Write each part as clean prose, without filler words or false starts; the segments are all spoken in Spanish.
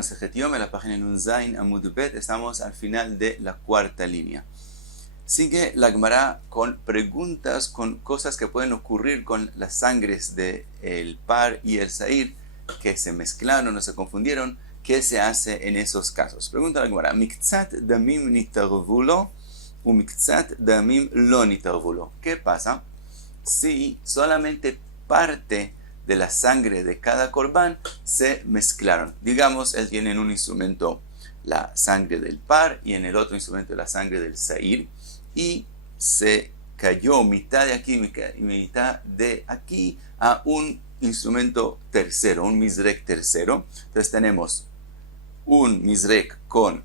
Masejet Yom, en la página Nun Zain Amud Bet. Estamos al final de la cuarta línea. Sigue la Gemara con preguntas, con cosas que pueden ocurrir con las sangres del par y el sair, que se mezclaron o se confundieron. ¿Qué se hace en esos casos? Pregunta la Gemara: Miktzat damim nitarvulo u miktzat damim lo nitarvulo. ¿Qué pasa si solamente parte de la sangre de cada corbán se mezclaron? Digamos, él tiene en un instrumento la sangre del par y en el otro instrumento la sangre del sair, y se cayó mitad de aquí y mitad de aquí a un instrumento tercero, un misrek tercero. Entonces tenemos un misrek con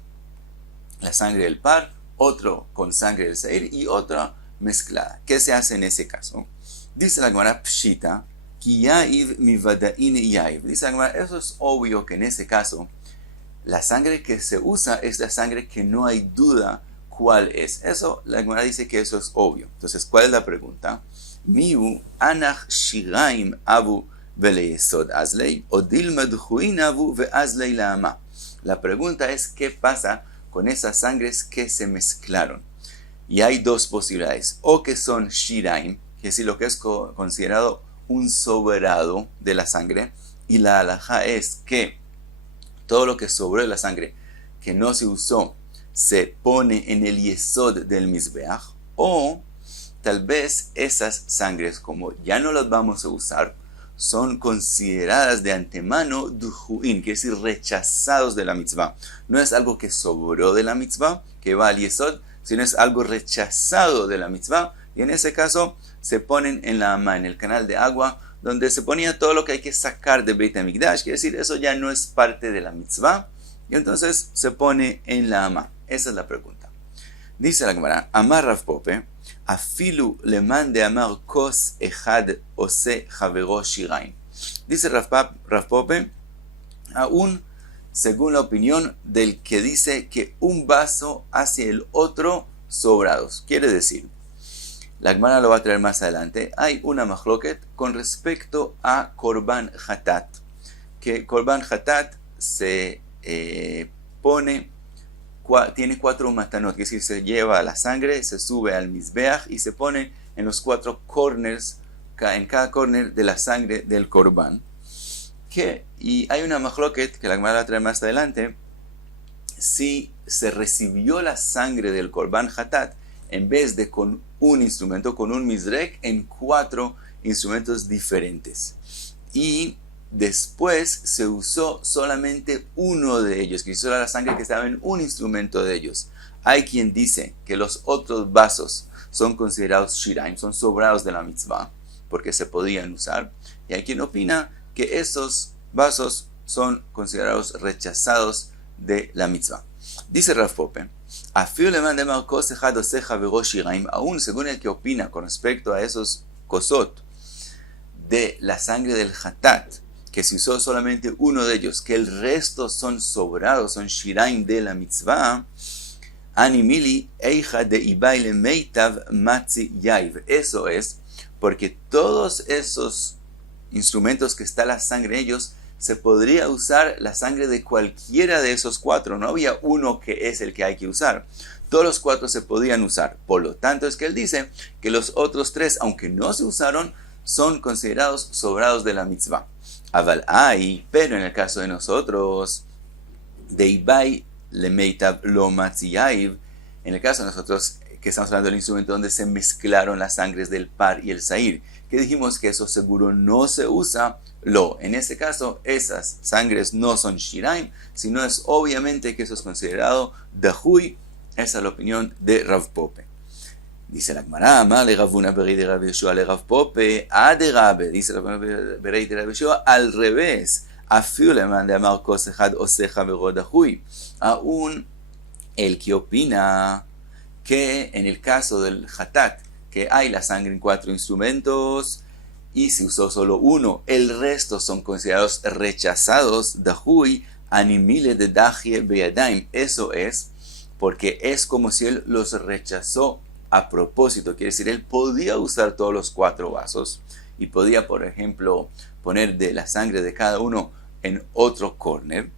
la sangre del par, otro con sangre del sair y otra mezclada. ¿Qué se hace en ese caso? Dice la Gemara: Pshita ki yaiv mi vada'in yaiv. Dice la Gemara: eso es obvio que en ese caso la sangre que se usa es la sangre que no hay duda cuál es. Eso, la Gemara dice que eso es obvio. Entonces, ¿cuál es la pregunta? Miu anach shiraim avu veleyesod azlei o dilmad huin avu ve azlei laama. La pregunta es: ¿qué pasa con esas sangres que se mezclaron? Y hay dos posibilidades: o que son shiraim, que es lo que es considerado un sobrado de la sangre, y la halajá es que todo lo que sobró de la sangre que no se usó se pone en el yesod del mizbeach, o tal vez esas sangres, como ya no las vamos a usar, son consideradas de antemano duhuin, quiere decir rechazados de la mitzvah. No es algo que sobró de la mitzvah, que va al yesod, sino es algo rechazado de la mitzvah, y en ese caso se ponen en la ama, en el canal de agua, donde se ponía todo lo que hay que sacar de Beit HaMikdash, quiere decir, eso ya no es parte de la mitzvah, y entonces se pone en la ama. Esa es la pregunta. Dice la Gemara: Amar Rav Pope, afilu leman de amar kos echad ose javero shiraim. Dice Rav Pope, aún según la opinión del que dice que un vaso hace el otro sobrados. Quiere decir, la Gemara lo va a traer más adelante, hay una machloket con respecto a korban hatat, que korban hatat se tiene 4 matanot, que es decir, se lleva la sangre, se sube al mizbeach y se pone en los 4 corners, en cada corner de la sangre del korban. Y hay una machloket que la Gemara va a traer más adelante, si se recibió la sangre del korban hatat en vez de con un instrumento, con un misrek, en 4 instrumentos diferentes. Y después se usó solamente uno de ellos, que hizo la sangre que estaba en un instrumento de ellos. Hay quien dice que los otros vasos son considerados shiraim, son sobrados de la mitzvah, porque se podían usar. Y hay quien opina que esos vasos son considerados rechazados de la mitzvah. Dice Rav Pope, aún según el que opina con respecto a esos kosot de la sangre del hatat, que se usó solamente uno de ellos, que el resto son sobrados, son shiraim de la mitzvah, animili eija de ibaile meitav matzi yaiv. Eso es porque todos esos instrumentos que está la sangre en ellos, se podría usar la sangre de cualquiera de esos 4. No había uno que es el que hay que usar. Todos los 4 se podían usar. Por lo tanto, es que él dice que los otros 3, aunque no se usaron, son considerados sobrados de la mitzvah. Aval hay, pero en el caso de nosotros, de Ibai le meitav lo matziyav, en el caso de nosotros, que estamos hablando del instrumento donde se mezclaron las sangres del par y el sair, que dijimos que eso seguro no se usa, en ese caso, esas sangres no son shiraim, sino es obviamente que eso es considerado dahui. Esa es la opinión de Rav Pope. Dice la Gemara: Amar le Ravuna berei de Rav Yeshua le Rav Pope ade Rabe. Dice la Gemara berei de Rav Yeshua al revés. Afiu le man de amar kos echad ose javero dahui. Aún el que opina que en el caso del hatat, que hay la sangre en 4 instrumentos y se usó solo uno, el resto son considerados rechazados, dahui animile de dachie beyadaim. Eso es porque es como si él los rechazó a propósito. Quiere decir, él podía usar todos los 4 vasos y podía, por ejemplo, poner de la sangre de cada uno en otro corner,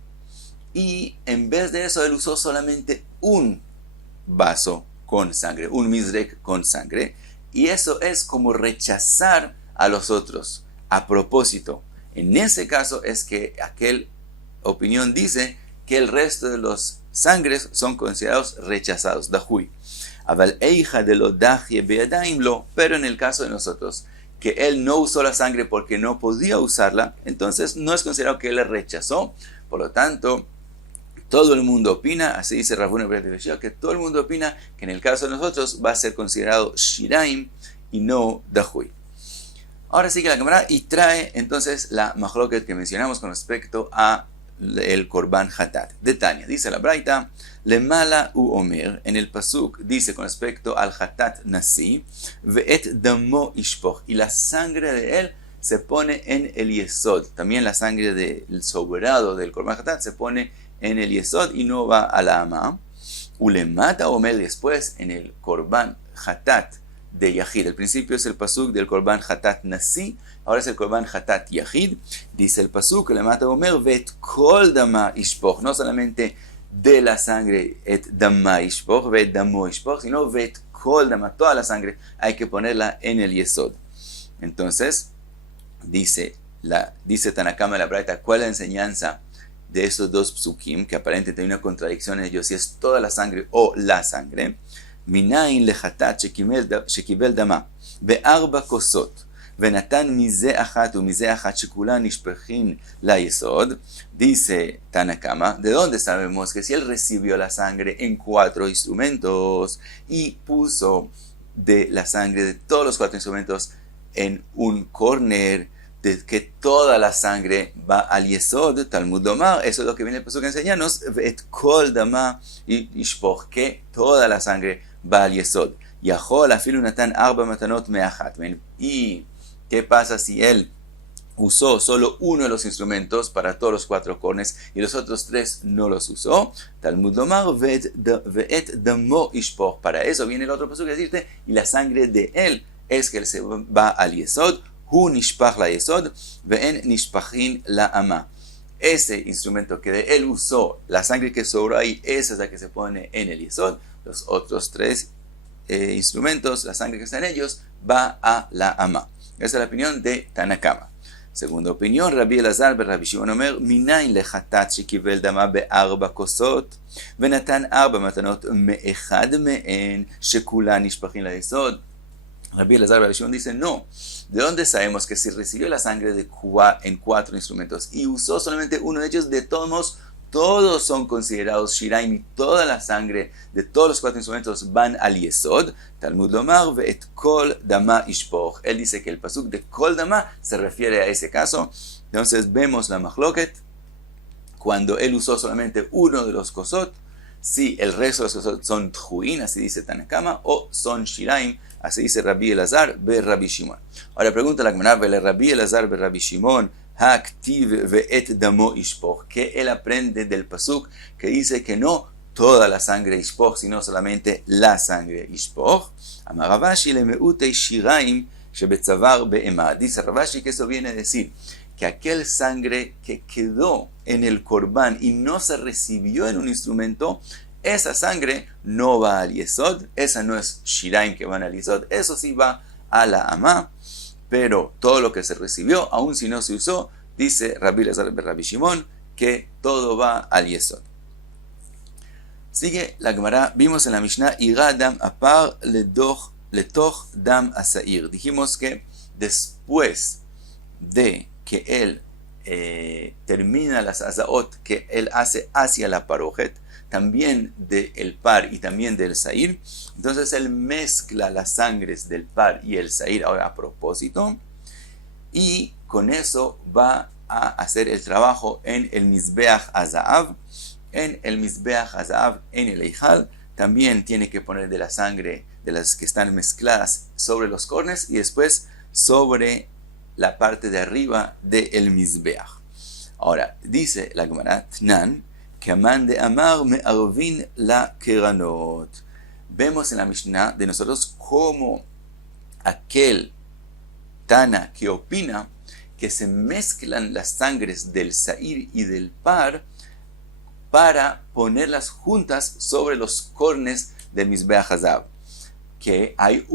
y en vez de eso él usó solamente un vaso con sangre, un mizrek con sangre, y eso es como rechazar a los otros a propósito. En ese caso es que aquel opinión dice que el resto de los sangres son considerados rechazados, dahui. Aval eija de lo dahye beadaim lo, pero en el caso de nosotros, que él no usó la sangre porque no podía usarla, entonces no es considerado que él la rechazó. Por lo tanto, todo el mundo opina, así dice Rav Huna ben Yehoshua, que todo el mundo opina que en el caso de nosotros va a ser considerado shiraim y no dahui. Ahora sí que la cámara y trae entonces la mahloket que mencionamos con respecto a el korban hatat. De Tania, dice la braita, lemala u omer, en el pasuk dice con respecto al hatat nasi, ve'et damo ishpoch, y la sangre de él se pone en el yesod. También la sangre del soberado del korban hatat se pone en el yesod y no va a la ama. Ulemata omer, después en el korban hatat de Yahid. El principio es el pasuk del korban hatat nasi, ahora es el korban hatat Yahid. Dice el pasuk, le mata omer, vet kol dama ishpoch, no solamente de la sangre et dama ishpoch, vet damo ishpoch, sino vet kol dama, toda la sangre hay que ponerla en el yesod. Entonces, dice Tanakama la Braita, ¿cuál es la enseñanza de esos dos psukim? Que aparentemente hay una contradicción en ellos, si es toda la sangre o la sangre. Minayin lechatat shekibel dama be'arba kosot ונתן מזה אחת ומזה אחת שכולן נשפכין ליסוד, dice Tanakama, ¿de dónde sabemos que si él recibió la sangre en 4 instrumentos y puso de la sangre de todos los 4 instrumentos en un corner, de que toda la sangre va al yesod? Talmud Lomar, eso es lo que viene el pasuk a enseñarnos, et kol dama ishpoch, que toda la sangre va al yesod. Yahol afilu natan arba matanot me'achat. Y ¿qué pasa si él usó solo uno de los instrumentos para todos los 4 cornes y los otros 3 no los usó? Talmud Lomar, ve'et damo ishpoch. Para eso viene el otro pasuk que decirte, y la sangre de él es que él se va al yesod. Hu nishpach la yesod, ve'en nishpachin la ama. Ese instrumento que de él usó, la sangre que sobró ahí, esa es la que se pone en el yesod. Los otros 3 instrumentos, la sangre que está en ellos, va a la ama. Esa es la opinión de Tanakama. Segunda opinión, Rabbi Elazar ben Rabbi Shimon Omer, minayin lechatat shekibel dama be'arba kosot, venatan 4 matanot me'echad me'en shekulan nishpachin la yesod. Rabbi Elazar ben Rabbi Shimon dice, no. ¿De dónde sabemos que si recibió la sangre en 4 instrumentos y usó solamente uno de ellos, de todos modos, todos son considerados shiraim y toda la sangre de todos los 4 instrumentos van al yesod? Talmud Lomar, ve'et kol dama ishpoch. Él dice que el pasuk de kol dama se refiere a ese caso. Entonces vemos la mahloket cuando él usó solamente uno de los kosot, si el resto de los kosot son tjuin, así dice Tanakama, o son shiraim, así dice Rabbi Elazar be Rabbi Shimon. Ahora pregunta la Gemara, vele Rabbi Elazar be Rabbi Shimon, ha'aktiv ve'et damo ishpoch, que él aprende del pasuk que dice que no toda la sangre ishpoch, sino solamente la sangre ishpoch. Amar Ravashi le me'utei shiraim shebetzavar be'ema. Dice Ravashi que eso viene a decir que aquel sangre que quedó en el korban y no se recibió en un instrumento, esa sangre no va al yesod, esa no es shiraim que van al yesod, eso sí va a la ama, pero todo lo que se recibió, aun si no se usó, dice Rabbi Elazar ben Rabbi Shimon, que todo va al yesod. Sigue la Gemara, vimos en la Mishnah, Ira dam apar letoch dam asair. Dijimos que después de que él termina las azaot que él hace hacia la parojet, también del par y también del sair, entonces él mezcla las sangres del par y el sair ahora a propósito, y con eso va a hacer el trabajo en el Mizbeach Hazahav, en el Mizbeach Hazahav, en el Eijal. También tiene que poner de la sangre de las que están mezcladas sobre los cornes y después sobre la parte de arriba del Mizbeach. Ahora, dice la Gemara, Tnan, que aman de amar me arvin la keranot. Vemos en la Mishnah de nosotros como aquel Tana que opina que se mezclan las sangres del sair y del par para ponerlas juntas sobre los cornes del Mizbeach Hazav. Que hay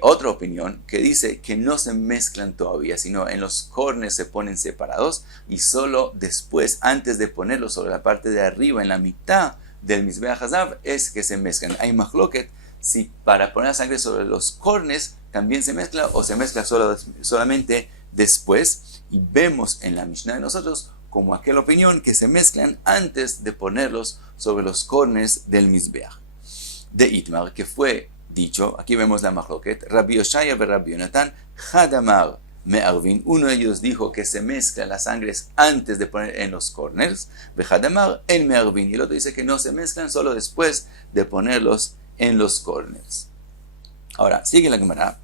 otra opinión que dice que no se mezclan todavía, sino en los cornes se ponen separados y solo después, antes de ponerlos sobre la parte de arriba, en la mitad del Mizbeach Hazav, es que se mezclan. Hay machloket si para poner la sangre sobre los cornes también se mezcla o se mezcla solamente después. Y vemos en la Mishnah de nosotros como aquella opinión que se mezclan antes de ponerlos sobre los cornes del Mizbeach. De Itmar, que fue dicho, aquí vemos la machloket, Rabbi Yoshaya y Rabbi Yonatan, Hadamar Me'arvin, uno de ellos dijo que se mezclan las sangres antes de poner en los corners, Hadamar el Me'arvin, y el otro dice que no se mezclan solo después de ponerlos en los corners. Ahora, sigue la Gemara.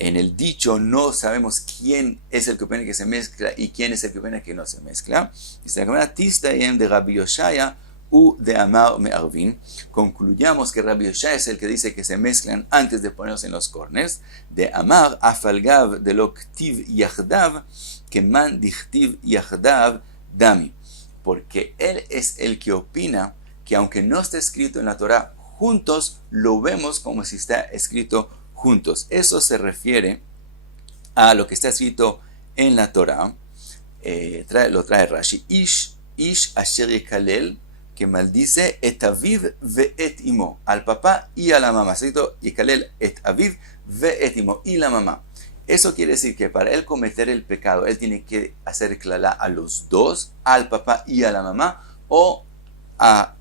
En el dicho no sabemos quién es el que opina que se mezcla y quién es el que opina que no se mezcla. Dice la Gemara, Tistayem de Rabbi Yoshaya u de Amar Me'arvin. Concluyamos que Rabbi Yoshaya es el que dice que se mezclan antes de ponerlos en los corners. De Amar afalgav de lo ktiv yachdav que man dichtiv yachdav dami. Porque él es el que opina que aunque no está escrito en la Torah juntos, lo vemos como si está escrito juntos. Eso se refiere a lo que está escrito en la Torah. Lo trae Rashi. Ish asher yekalel, que maldice et aviv ve et imo, al papá y a la mamá. Está escrito yekalel et aviv ve et imo, y la mamá. Eso quiere decir que para él cometer el pecado, él tiene que hacer clalá a los dos, al papá y a la mamá, o a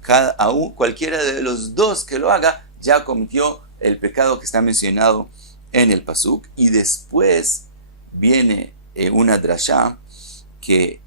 cualquiera de los dos que lo haga, ya cometió el pecado que está mencionado en el pasuk. Y después viene una drashá que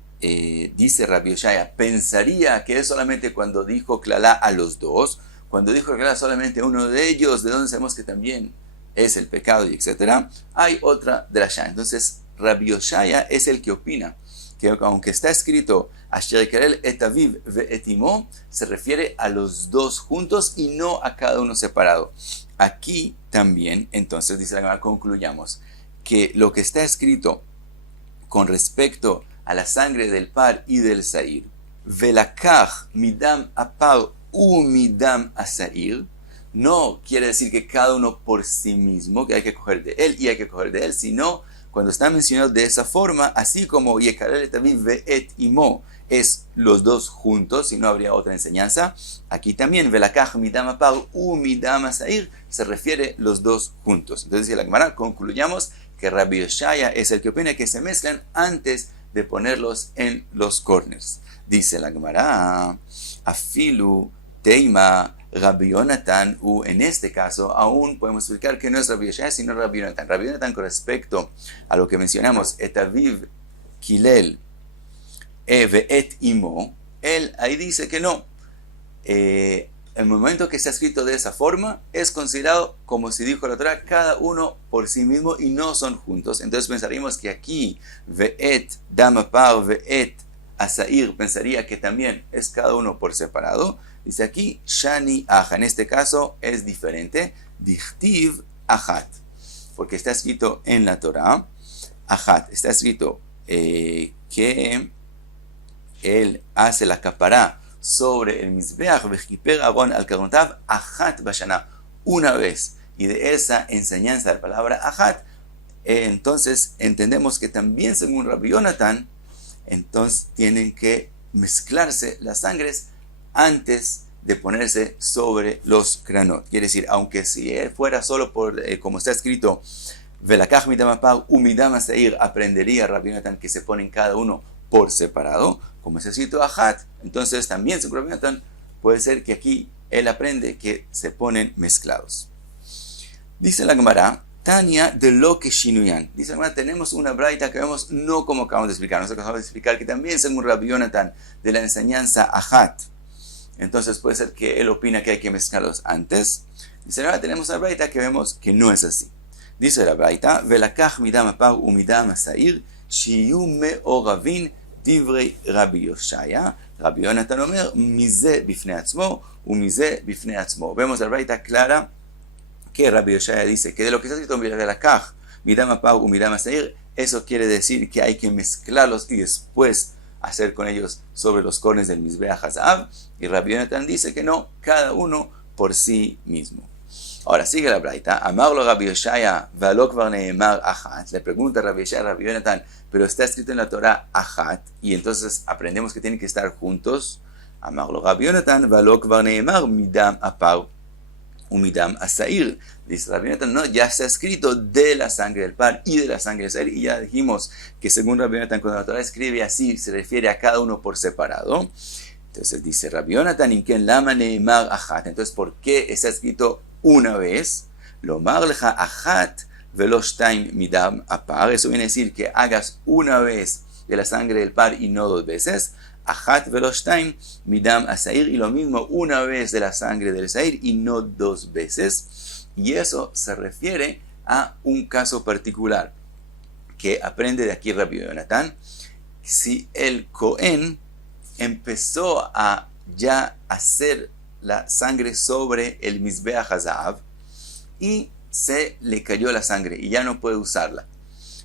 dice Rabbi Yoshaya, pensaría que es solamente cuando dijo clalá a los dos, cuando dijo clalá solamente a uno de ellos, de donde sabemos que también es el pecado y etcétera. Hay otra drashá. Entonces Rabbi Yoshaya es el que opina que aunque está escrito Asher yekalel et aviv ve et imo, se refiere a los dos juntos y no a cada uno separado. Aquí también, entonces, dice la Gemara, concluyamos que lo que está escrito con respecto a la sangre del par y del sair, velakach midam apar u midam asair, no quiere decir que cada uno por sí mismo, que hay que coger de él y hay que coger de él, sino cuando está mencionado de esa forma, así como yekalel et aviv ve et imo es los dos juntos, si no habría otra enseñanza. Aquí también velakach midam apar u midam asair se refiere los dos juntos. Entonces dice la Gemara, concluyamos que Rabbi Yoshaya es el que opina que se mezclan antes de ponerlos en los corners. Dice la Gemara, afilu teima Rabbi Yonatan, en este caso aún podemos explicar que no es Rabbi Yoshaya sino Rabbi Yonatan. Rabbi Yonatan, con respecto a lo que mencionamos, et aviv kilel ve et imo, él ahí dice que no. El momento que está escrito de esa forma es considerado como si dijo la Torah, cada uno por sí mismo y no son juntos. Entonces pensaríamos que aquí ve'et damapar ve'et asair pensaría que también es cada uno por separado. Dice aquí shani aja, en este caso es diferente, dichtiv ajat, porque está escrito en la Torah ajat, está escrito que él hace la capará sobre el Mizbeach, vejiper Aarón al karotav ajat bashana, una vez. Y de esa enseñanza de la palabra ajat, entonces entendemos que también según Rabbi Yonatan, entonces tienen que mezclarse las sangres antes de ponerse sobre los cranot. Quiere decir, aunque si fuera solo por, como está escrito, velakach midam apar u midam asair, aprendería Rabbi Yonatan que se ponen cada uno por separado, como es escrito ajat, entonces también según Rabbi Yonatan puede ser que aquí él aprende que se ponen mezclados. Dice la Gemara, Tania de lo que shinuyan. Dice la Gemara, tenemos una braita que vemos no como acabamos de explicar. Nosotros acabamos de explicar que también según Rabbi Yonatan de la enseñanza ajat, entonces puede ser que él opina que hay que mezclarlos antes. Dice la Gemara, tenemos una braita que vemos que no es así. Dice la braita, velakach midam apar u midam asair shiyu me'oravin divrei Rabbi Yoshaya. Rabbi Yonatan omer, mize bifnei atzmo u mize bifnei atzmo. Vemos la braita clara que Rabbi Yoshaya dice que de lo que está escrito velakach midam apar u midam asair, eso quiere decir que hay que mezclarlos y después hacer con ellos sobre los cornes del Mizbeach Hazav. Y Rabbi Yonatan dice que no, cada uno por sí mismo. Ahora sigue la braita. Amarlo Rabbi Yoshaya v'alo kvar neemar achat. Le pregunta Rabbi Yoshaya a Rabbi Yonatan, pero está escrito en la Torah achat, y entonces aprendemos que tienen que estar juntos. Amarlo Rabbi Yonatan v'alo kvar neemar midam apar umidam asair. Dice Rabbi Yonatan, no, ya está escrito de la sangre del par y de la sangre del sair, y ya dijimos que según Rabbi Yonatan, cuando la Torah escribe así, se refiere a cada uno por separado. Entonces dice Rabbi Yonatan, ¿inken lama neemar achat? Entonces, ¿por qué está escrito una vez? Lomar leja achat velo shtaim midam apar. Eso viene a decir que hagas una vez de la sangre del par y no dos veces. Achat velo shtaim midam asair, y lo mismo una vez de la sangre del sair y no dos veces. Y eso se refiere a un caso particular que aprende de aquí Rabbi Yonatan. Si el Cohen empezó a ya hacer la sangre sobre el Mizbeach Hazav y se le cayó la sangre y ya no puede usarla,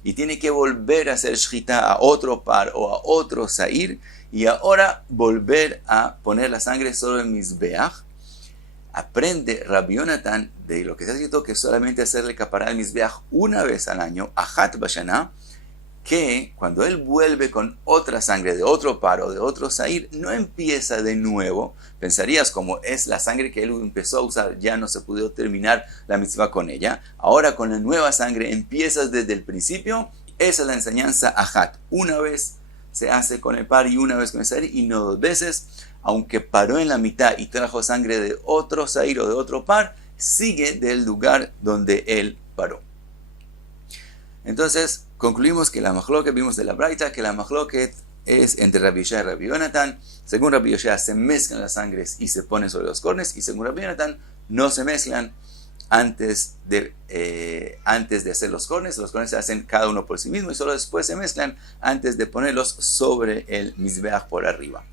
y tiene que volver a hacer shchita a otro par o a otro sair, y ahora volver a poner la sangre sobre el Mizbeach, aprende Rabbi Yonatan de lo que está escrito que solamente hacerle capará al Mizbeach una vez al año, achat bashana, que cuando él vuelve con otra sangre de otro par o de otro sair, no empieza de nuevo. Pensarías, como es la sangre que él empezó a usar, ya no se pudo terminar la mitzvah con ella. Ahora con la nueva sangre empiezas desde el principio. Esa es la enseñanza ajat. Una vez se hace con el par y una vez con el sair, y no dos veces. Aunque paró en la mitad y trajo sangre de otro sair o de otro par, sigue del lugar donde él paró. Entonces, concluimos que la machloket, vimos de la braita, que la machloket es entre Rabbi Yoshaya y Rabbi Yonatan. Según Rabbi Yoshaya se mezclan las sangres y se ponen sobre los cornes, y según Rabbi Yonatan no se mezclan antes de hacer los cornes. Los cornes se hacen cada uno por sí mismo y solo después se mezclan antes de ponerlos sobre el Mizbeach por arriba.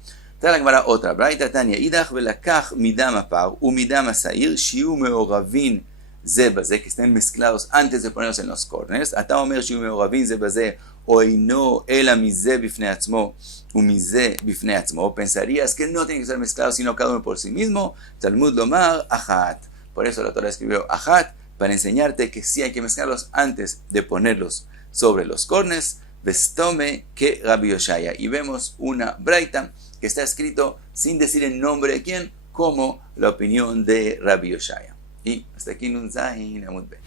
Trae la Gemara otra braita, Tanya, idach velakach midam apar u midam asair shiu meoravin ze, que estén mezclados antes de ponerlos en los corners. Ata omer shiu meoravin ze baze oino ela mize bifnei atzmo umize bifnei atzmo. Pensarías que no tienen que ser mezclados sino cada uno por sí mismo. Talmud lomar achat. Por eso la Torah escribió achat, para enseñarte que sí hay que mezclarlos antes de ponerlos sobre los cornes. Vestome que Rabbi Yoshaya. Y vemos una braita que está escrito sin decir el nombre de quién, como la opinión de Rabbi Yoshaya. Y hasta aquí Nun Zayin Amud Bet.